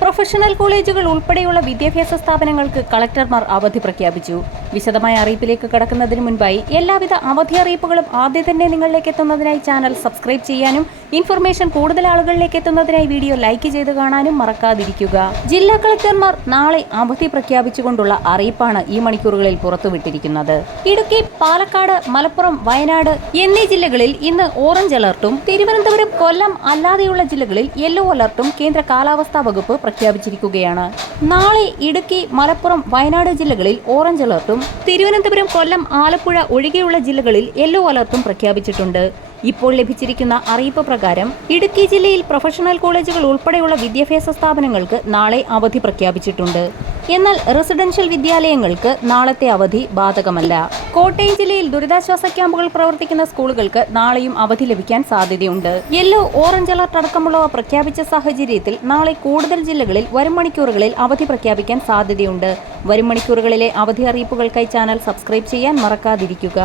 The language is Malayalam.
പ്രൊഫഷണൽ കോളേജുകൾ ഉൾപ്പെടെയുള്ള വിദ്യാഭ്യാസ സ്ഥാപനങ്ങൾക്ക് കളക്ടർമാർ അവധി പ്രഖ്യാപിച്ചു. വിശദമായ അറിയിപ്പിലേക്ക് കടക്കുന്നതിന് മുൻപായി എല്ലാവിധ അവധി അറിയിപ്പുകളും ആദ്യം തന്നെ നിങ്ങളിലേക്ക് എത്തുന്നതിനായി ചാനൽ സബ്സ്ക്രൈബ് ചെയ്യാനും ഇൻഫർമേഷൻ കൂടുതൽ ആളുകളിലേക്ക് എത്തുന്നതിനായി വീഡിയോ ലൈക്ക് ചെയ്ത് കാണാനും മറക്കാതിരിക്കുക. ജില്ലാ കളക്ടർമാർ നാളെ അവധി പ്രഖ്യാപിച്ചുകൊണ്ടുള്ള അറിയിപ്പാണ് ഈ മണിക്കൂറുകളിൽ പുറത്തുവിട്ടിരിക്കുന്നത്. ഇടുക്കി, പാലക്കാട്, മലപ്പുറം, വയനാട് എന്നീ ജില്ലകളിൽ ഇന്ന് ഓറഞ്ച് അലർട്ടും തിരുവനന്തപുരം, കൊല്ലം അല്ലാതെയുള്ള ജില്ലകളിൽ യെല്ലോ അലർട്ടും കേന്ദ്ര കാലാവസ്ഥാ വകുപ്പ് പ്രഖ്യാപിച്ചിരിക്കുകയാണ്. നാളെ ഇടുക്കി, മലപ്പുറം, വയനാട് ജില്ലകളിൽ ഓറഞ്ച് അലർട്ടും തിരുവനന്തപുരം, കൊല്ലം, ആലപ്പുഴ ഒഴികെയുള്ള ജില്ലകളിൽ യെല്ലോ അലർട്ടും പ്രഖ്യാപിച്ചിട്ടുണ്ട്. ഇപ്പോൾ ലഭിച്ചിരിക്കുന്ന അറിയിപ്പ് പ്രകാരം ഇടുക്കി ജില്ലയിൽ പ്രൊഫഷണൽ കോളേജുകൾ ഉൾപ്പെടെയുള്ള വിദ്യാഭ്യാസ സ്ഥാപനങ്ങൾക്ക് നാളെ അവധി പ്രഖ്യാപിച്ചിട്ടുണ്ട്. എന്നാൽ റെസിഡൻഷ്യൽ വിദ്യാലയങ്ങൾക്ക് നാളത്തെ അവധി ബാധകമല്ല. കോട്ടയം ജില്ലയിൽ ദുരിതാശ്വാസ ക്യാമ്പുകൾ പ്രവർത്തിക്കുന്ന സ്കൂളുകൾക്ക് നാളെയും അവധി ലഭിക്കാൻ സാധ്യതയുണ്ട്. യെല്ലോ, ഓറഞ്ച് അലർട്ട് അടക്കമുള്ളവ പ്രഖ്യാപിച്ച സാഹചര്യത്തിൽ നാളെ കൂടുതൽ ജില്ലകളിൽ വരും മണിക്കൂറുകളിൽ അവധി പ്രഖ്യാപിക്കാൻ സാധ്യതയുണ്ട്. വരും മണിക്കൂറുകളിലെ അവധി അറിയിപ്പുകൾക്കായി ചാനൽ സബ്സ്ക്രൈബ് ചെയ്യാൻ മറക്കാതിരിക്കുക.